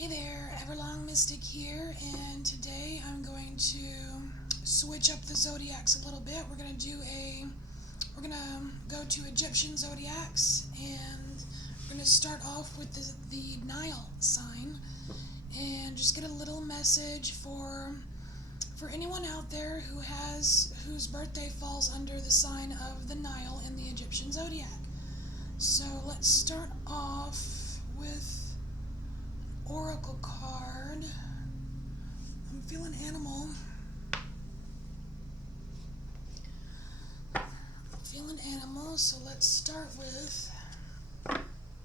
Hey there, Everlong Mystic here, and today I'm going to switch up the zodiacs a little bit. We're gonna go to Egyptian zodiacs, and we're gonna start off with the Nile sign, and just get a little message for anyone out there whose birthday falls under the sign of the Nile in the Egyptian zodiac. So let's start off with Oracle card. I'm feeling animal. So let's start with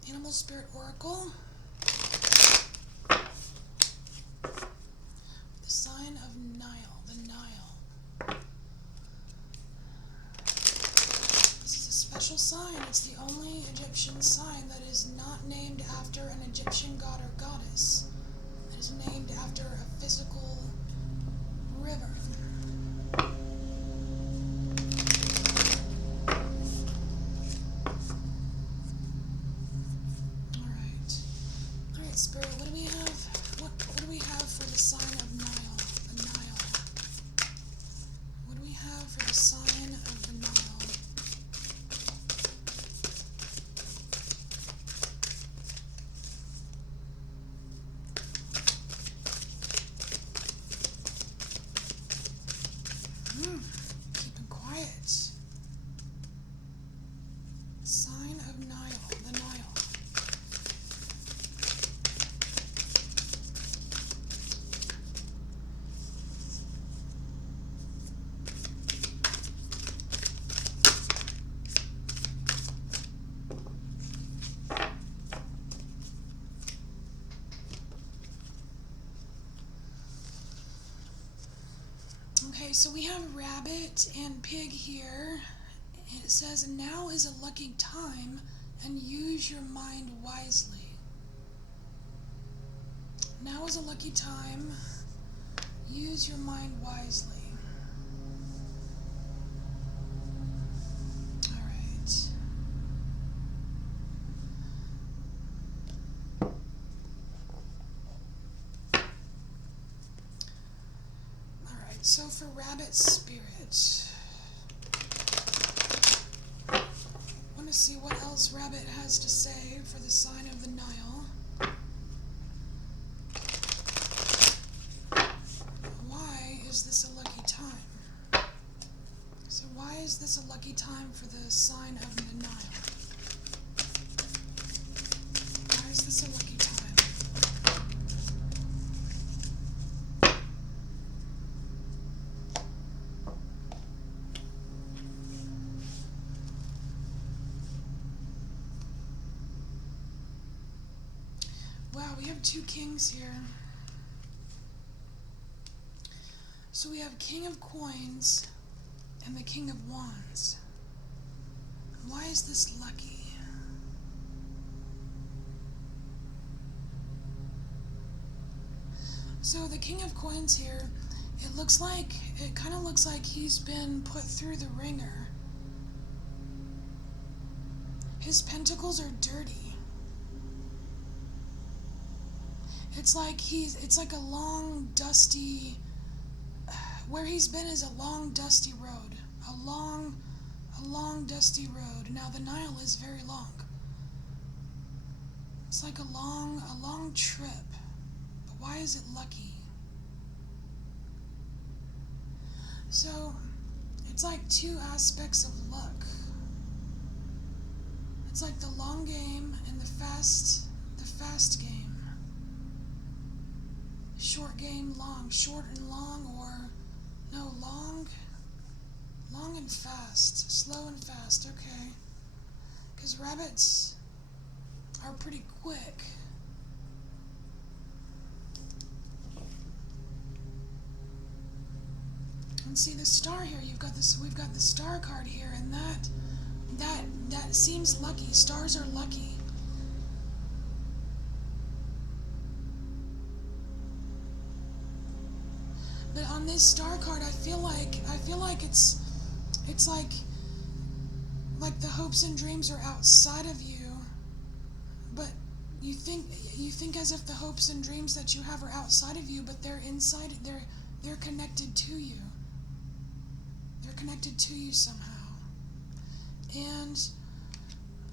Animal Spirit Oracle. The sign of Nile, the Nile. This is a special sign. It's the only Egyptian sign that is not named after an Egyptian god or goddess. It is named after a physical river. Alright, Spirit, what do we have? What do we have for the sign of Nile? The Nile. What do we have for the sign of the Nile? Keeping quiet. Sign of Nile, the Nile. Okay, so we have rabbit and pig here. It says, now is a lucky time and use your mind wisely. Now is a lucky time. Use your mind wisely. Alright. Alright, so for rabbit spirit, I want to see what else rabbit has to say for the sign of the Nile. Why is this a lucky time? So why is this a lucky time for the sign of the Nile? Why is this a lucky time? Wow, we have two kings here. So we have King of Coins and the King of Wands. Why is this lucky? So the King of Coins here, it kind of looks like he's been put through the ringer. His pentacles are dirty. It's like a long, dusty, where he's been is a long, dusty road. A long, dusty road. Now the Nile is very long. It's like a long trip. But why is it lucky? So, it's like two aspects of luck. It's like the long game and the fast game. Short game, long. Short and long, or no, long and fast. Slow and fast, okay. Because rabbits are pretty quick. And see the star here, we've got the star card here, and that seems lucky. Stars are lucky. But on this star card, I feel like it's like the hopes and dreams are outside of you, but You think as if the hopes and dreams that you have are outside of you, but they're inside. They're connected to you. They're connected to you somehow. And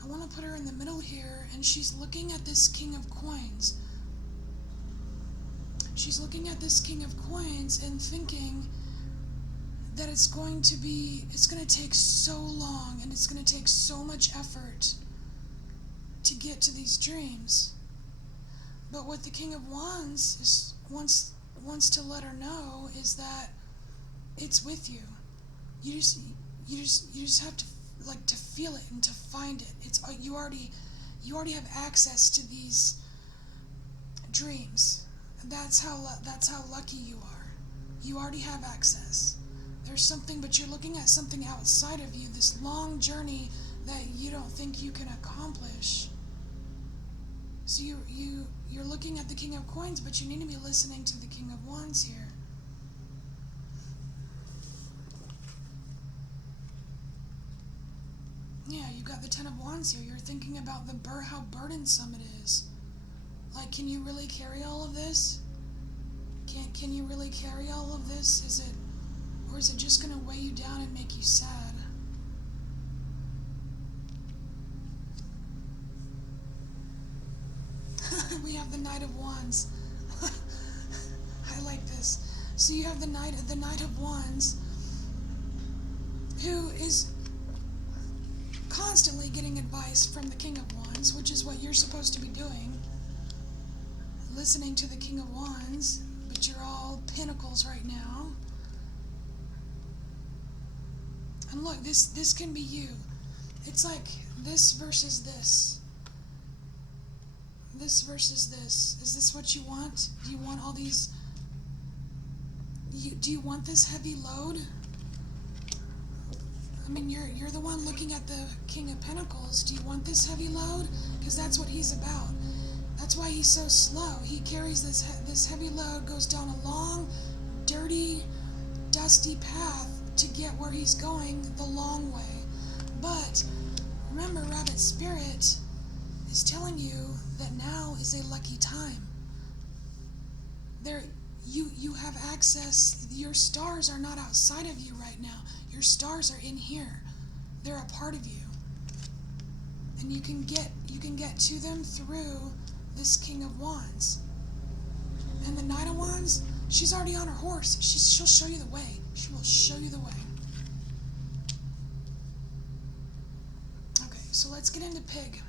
I want to put her in the middle here, and she's looking at this King of Coins. She's looking at this King of Coins and thinking that it's going to take so long, and it's going to take so much effort to get to these dreams. But what the King of Wands wants to let her know is that it's with you. You just have to to feel it and to find it. It's you already have access to these dreams. That's how lucky you are. You already have access. There's something, but you're looking at something outside of you, this long journey that you don't think you can accomplish. So you're looking at the King of Coins, but you need to be listening to the King of Wands here. Yeah, you got the Ten of Wands here. You're thinking about how burdensome it is. Like, can you really carry all of this? Can you really carry all of this? Or is it just going to weigh you down and make you sad? We have the Knight of Wands. I like this. So you have the Knight of Wands, who is constantly getting advice from the King of Wands, which is what you're supposed to be doing. Listening to the King of Wands, but you're all pentacles right now. And look, this can be you. It's like this versus this. This versus this. Is this what you want? Do you want all these... Do you want this heavy load? I mean, you're the one looking at the King of Pentacles. Do you want this heavy load? Because that's what he's about. That's why he's so slow. He carries this heavy load, goes down a long, dirty, dusty path to get where he's going the long way. But remember, Rabbit Spirit is telling you that now is a lucky time. You have access. Your stars are not outside of you right now. Your stars are in here. They're a part of you. And you can get to them through this King of Wands. And the Knight of Wands, she's already on her horse. She'll show you the way. She will show you the way. Okay, so let's get into Pig.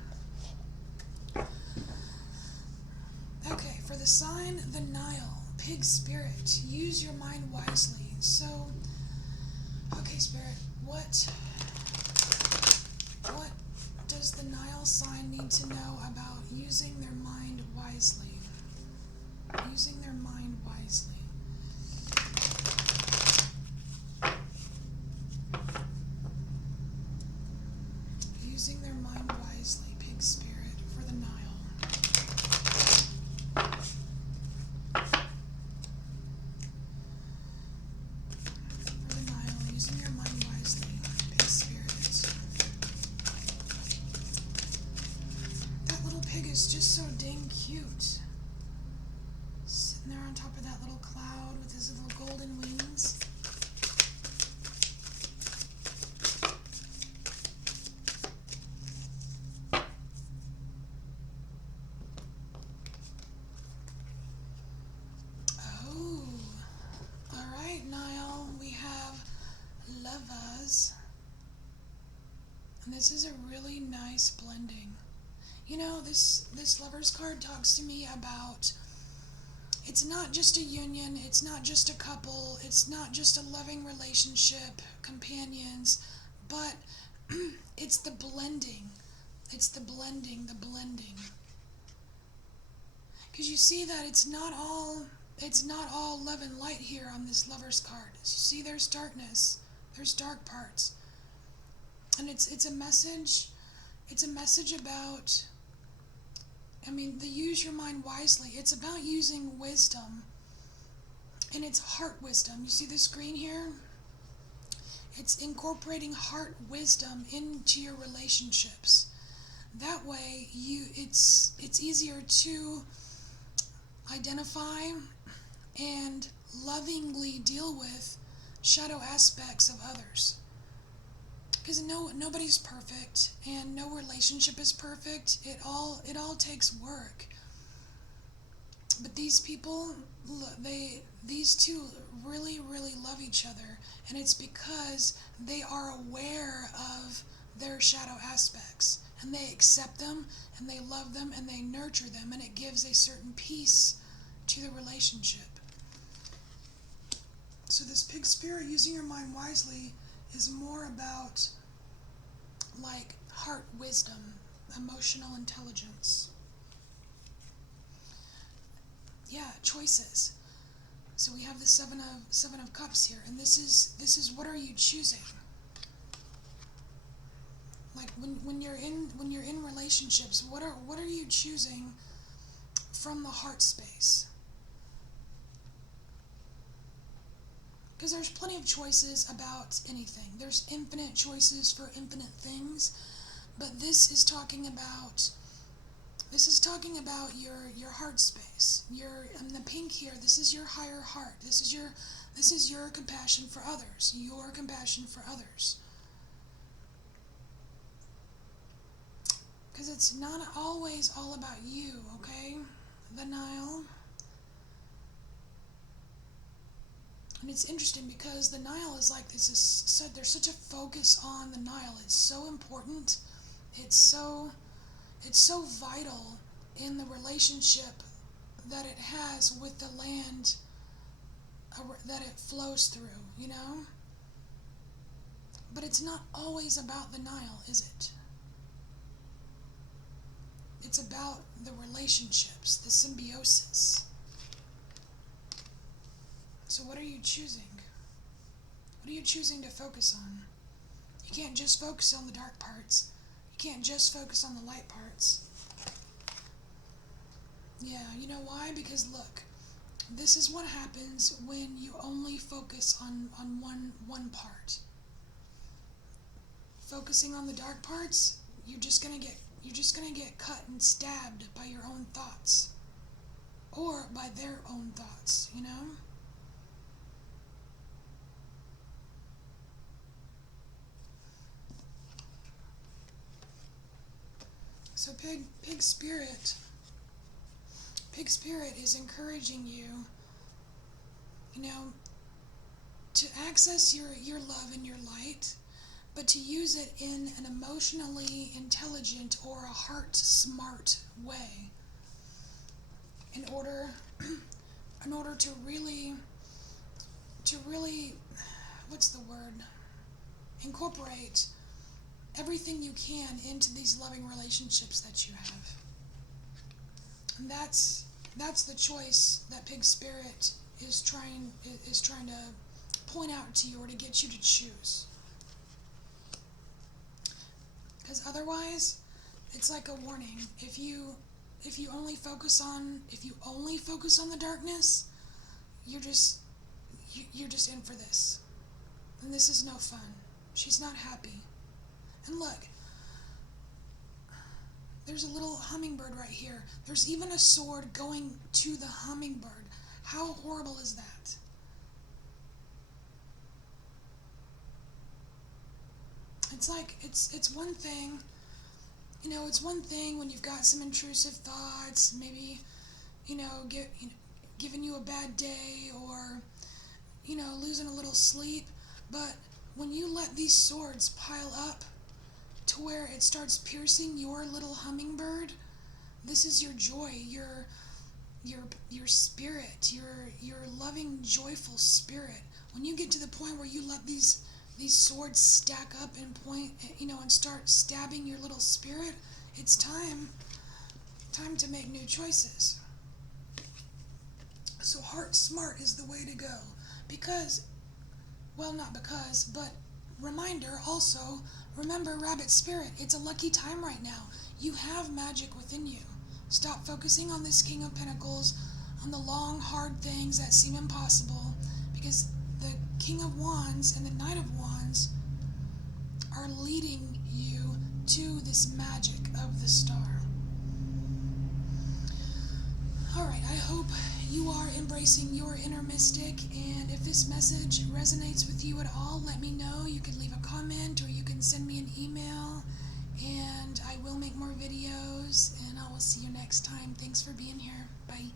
Okay, for the sign, the Nile, Pig Spirit, use your mind wisely. So, okay, Spirit, what does the Nile sign need to know about using their mind wisely? Using their mind wisely. Using their mind wisely, Pig Spirit, for the Nile. For the Nile, using your mind wisely, Pig Spirit. That little pig is just so dang cute. Sitting there on top of that little cloud with his little golden wings. Oh, all right, Nile, we have Lovers. And this is a really nice blending. You know, this Lovers card talks to me about it's not just a union, it's not just a couple, it's not just a loving relationship, companions, but it's the blending. It's the blending. Because you see that it's not all love and light here on this Lovers card. You see there's darkness. There's dark parts. And it's a message about, I mean, the use your mind wisely. It's about using wisdom, and it's heart wisdom. You see this green here? It's incorporating heart wisdom into your relationships. That way, it's easier to identify and lovingly deal with shadow aspects of others. Because nobody's perfect, and no relationship is perfect. It all takes work. But these people, these two really, really love each other, and it's because they are aware of their shadow aspects, and they accept them, and they love them, and they nurture them, and it gives a certain peace to the relationship. So this pig spirit, using your mind wisely, is more about like heart wisdom, emotional intelligence. Yeah, choices. So we have the seven of cups here, and this is what are you choosing? Like when you're in relationships, what are you choosing from the heart space? Because there's plenty of choices about anything. There's infinite choices for infinite things, but this is talking about your heart space. In the pink here, this is your higher heart. This is your compassion for others. Your compassion for others. Because it's not always all about you, okay? The Nile. And it's interesting because the Nile is like this. There's such a focus on the Nile. It's so important. It's so vital in the relationship that it has with the land that it flows through, you know? But it's not always about the Nile, is it? It's about the relationships, the symbiosis. So what are you choosing? What are you choosing to focus on? You can't just focus on the dark parts. You can't just focus on the light parts. Yeah, you know why? Because look, this is what happens when you only focus on one part. Focusing on the dark parts, you're just gonna get cut and stabbed by your own thoughts. Or by their own thoughts, you know? So Pig Spirit is encouraging you, you know, to access your love and your light, but to use it in an emotionally intelligent or a heart smart way in order to really what's the word? Incorporate everything you can into these loving relationships that you have. And that's the choice that Pig Spirit is trying to point out to you, or to get you to choose. Because otherwise, it's like a warning. If you only focus on the darkness, you're just in for this. And this is no fun. She's not happy. And look, there's a little hummingbird right here. There's even a sword going to the hummingbird. How horrible is that? It's like, it's one thing, you know, it's one thing when you've got some intrusive thoughts, maybe, giving you a bad day, or, losing a little sleep. But when you let these swords pile up to where it starts piercing your little hummingbird, this is your joy, your spirit, your loving, joyful spirit. When you get to the point where you let these swords stack up and point, and start stabbing your little spirit, it's time to make new choices. So heart smart is the way to go. Because, well, not because, but reminder also, remember Rabbit Spirit, it's a lucky time right now. You have magic within you. Stop focusing on this King of Pentacles, on the long, hard things that seem impossible, because the King of Wands and the Knight of Wands are leading you to this magic of the star. Alright, I hope you are embracing your inner mystic, and if this message resonates with you at all, let me know. You can leave a comment or you can send me an email, and I will make more videos, and I will see you next time. Thanks for being here. Bye.